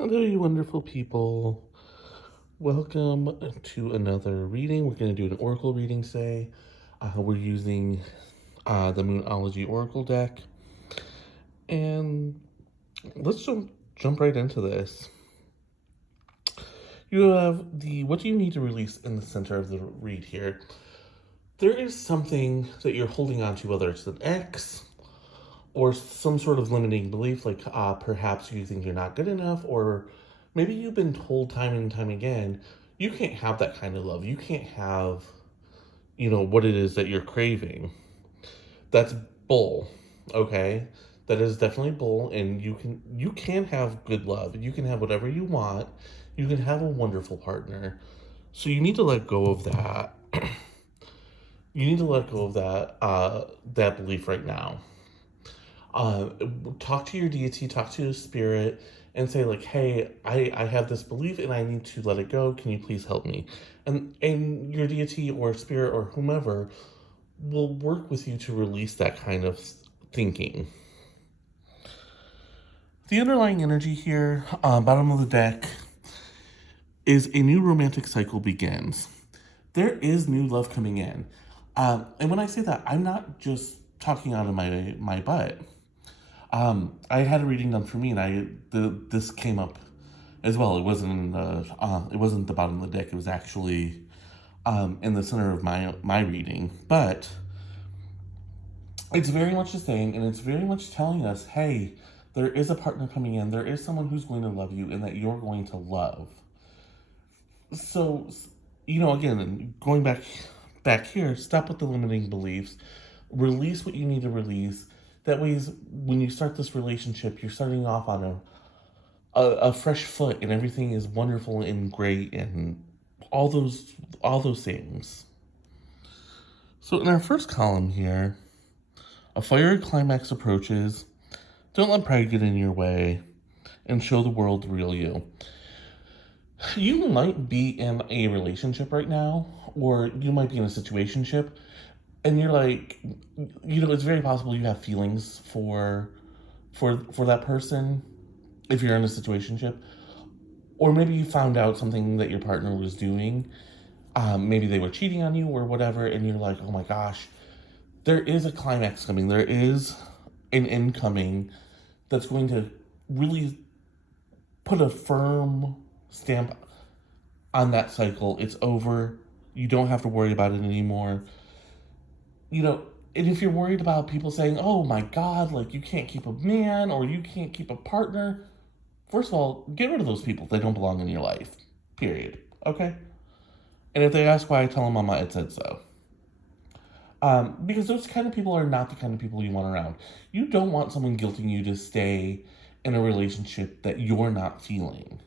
Hello, you wonderful people. Welcome to another reading. We're going to do an oracle reading today. We're using the Moonology Oracle deck. And let's jump right into this. You have what do you need to release in the center of the read here? There is something that you're holding on to, whether it's an ex or some sort of limiting belief, like perhaps you think you're not good enough, or maybe you've been told time and time again, you can't have that kind of love. You can't have, what it is that you're craving. That's bull, okay? That is definitely bull, and you can have good love. You can have whatever you want. You can have a wonderful partner. So you need to let go of that. You need to let go of that belief right now. uh, Talk to your deity, talk to your spirit, and say like, "Hey, I have this belief and I need to let it go. Can you please help me?" And your deity or spirit or whomever will work with you to release that kind of thinking. The underlying energy here, bottom of the deck, is a new romantic cycle begins. There is new love coming in, and when I say that, I'm not just talking out of my butt. I had a reading done for me, and this came up as well. It wasn't the bottom of the deck. It was actually in the center of my reading. But it's very much the same, and it's very much telling us, hey, there is a partner coming in. There is someone who's going to love you, and that you're going to love. So, again, going back here, stop with the limiting beliefs. Release what you need to release. That way, when you start this relationship, you're starting off on a fresh foot, and everything is wonderful and great, and all those things. So in our first column here, a fiery climax approaches. Don't let pride get in your way, and show the world the real you. You might be in a relationship right now, or you might be in a situationship, and you're like, it's very possible you have feelings for that person if you're in a situationship, or maybe you found out something that your partner was doing. Maybe they were cheating on you or whatever, and you're like, oh my gosh, there is a climax coming. There is an end coming that's going to really put a firm stamp on that cycle. It's over. You don't have to worry about it anymore. And if you're worried about people saying, oh my God, like you can't keep a man or you can't keep a partner, first of all, get rid of those people. They don't belong in your life. Period. Okay? And if they ask why, I tell them Mama had said so. Because those kind of people are not the kind of people you want around. You don't want someone guilting you to stay in a relationship that you're not feeling.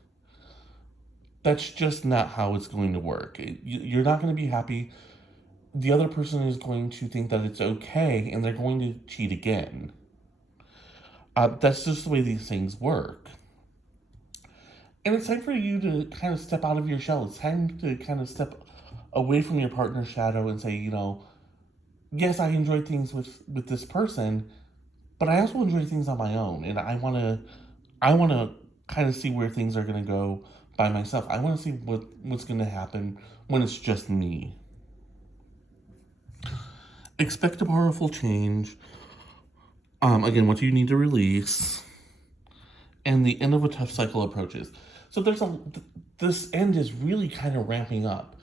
That's just not how it's going to work. You're not going to be happy. The other person is going to think that it's okay, and they're going to cheat again. That's just the way these things work. And it's time for you to kind of step out of your shell. It's time to kind of step away from your partner's shadow and say, yes, I enjoy things with this person, but I also enjoy things on my own, and I wanna kind of see where things are gonna go by myself. I want to see what's gonna happen when it's just me. Expect a powerful change. Again, what do you need to release? And the end of a tough cycle approaches. So this end is really kind of ramping up.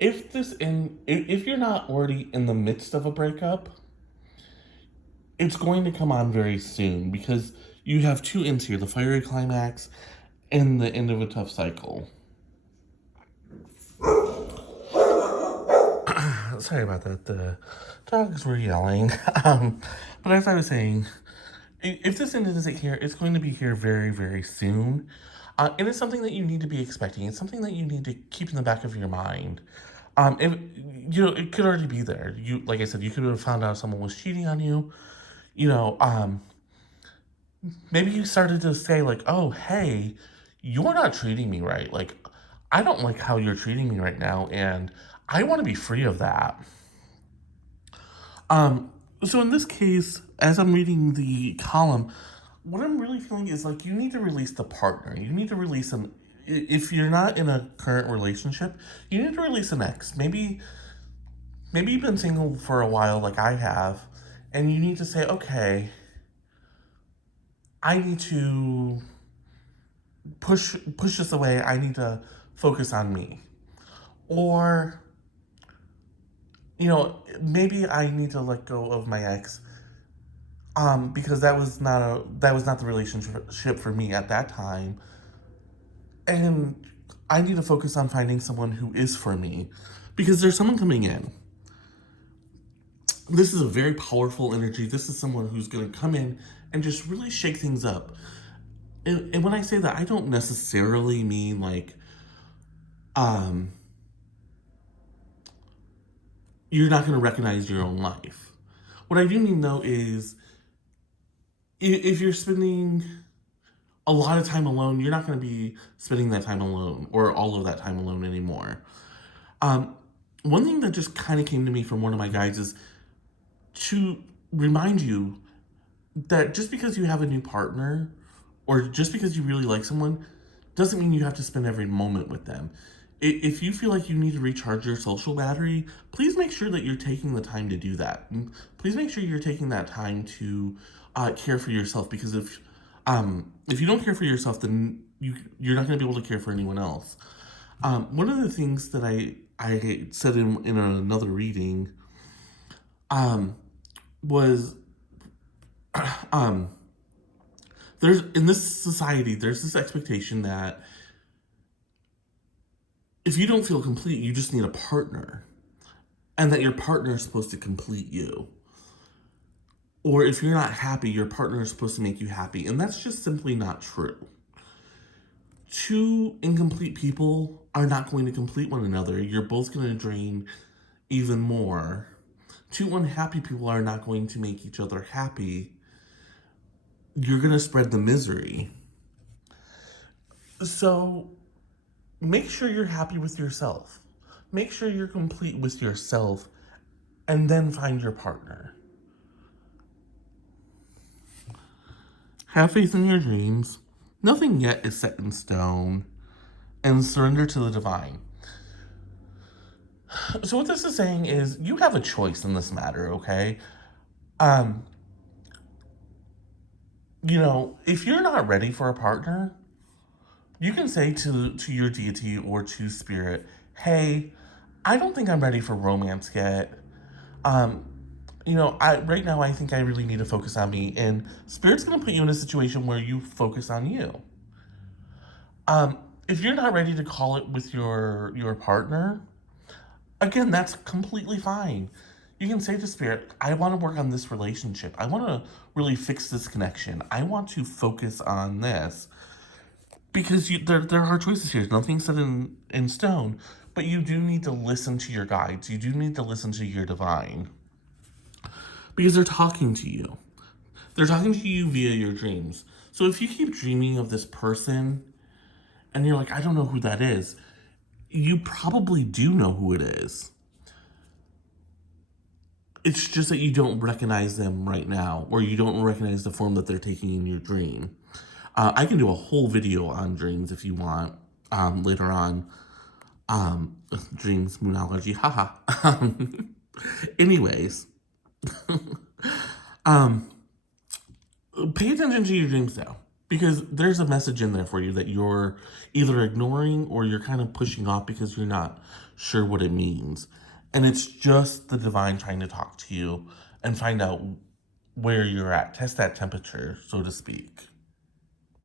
If you're not already in the midst of a breakup, it's going to come on very soon, because you have two ends here: the fiery climax and the end of a tough cycle. Sorry about that. The dogs were yelling. But as I was saying, if this end isn't here, it's going to be here very, very soon. And it's something that you need to be expecting. It's something that you need to keep in the back of your mind. If it could already be there. Like I said, you could have found out someone was cheating on you. You know, um, Maybe you started to say like, "Oh, hey, you're not treating me right. Like, I don't like how you're treating me right now, and I want to be free of that." So in this case, as I'm reading the column, what I'm really feeling is like you need to release the partner. You need to release an, if you're not in a current relationship, you need to release an ex. Maybe you've been single for a while like I have, and you need to say, okay, I need to push this away. I need to focus on me. Or, maybe I need to let go of my ex because that was not the relationship for me at that time. And I need to focus on finding someone who is for me because there's someone coming in. This is a very powerful energy. This is someone who's going to come in and just really shake things up. And when I say that, I don't necessarily mean like, um, you're not going to recognize your own life. What I do mean though is if you're spending a lot of time alone, you're not going to be spending that time alone or all of that time alone anymore. Um, One thing that just kind of came to me from one of my guides is to remind you that just because you have a new partner or just because you really like someone doesn't mean you have to spend every moment with them. If you feel like you need to recharge your social battery, please make sure that you're taking the time to do that. And please make sure you're taking that time to care for yourself because if you don't care for yourself, then you're not going to be able to care for anyone else. One of the things that I said in another reading was um, there's in this society there's this expectation that if you don't feel complete, you just need a partner, and that your partner is supposed to complete you. Or if you're not happy, your partner is supposed to make you happy, and that's just simply not true. Two incomplete people are not going to complete one another. You're both going to drain even more. Two unhappy people are not going to make each other happy. You're going to spread the misery. So make sure you're happy with yourself. Make sure you're complete with yourself, and then find your partner. Have faith in your dreams. Nothing yet is set in stone. And surrender to the divine. So what this is saying is you have a choice in this matter, okay? Um, if you're not ready for a partner, you can say to your deity or to spirit, hey, I don't think I'm ready for romance yet. Um, right now I think I really need to focus on me, and spirit's gonna put you in a situation where you focus on you. If you're not ready to call it with your partner, again, that's completely fine. You can say to spirit, I want to work on this relationship. I want to really fix this connection. I want to focus on this. Because there are choices here. Nothing's set in stone. But you do need to listen to your guides. You do need to listen to your divine. Because they're talking to you. They're talking to you via your dreams. So if you keep dreaming of this person and you're like, I don't know who that is, you probably do know who it is. It's just that you don't recognize them right now, or you don't recognize the form that they're taking in your dream. I can do a whole video on dreams if you want later on. Dreams, Moonology, haha. Anyways, pay attention to your dreams though, because there's a message in there for you that you're either ignoring or you're kind of pushing off because you're not sure what it means. And it's just the divine trying to talk to you and find out where you're at, test that temperature, so to speak.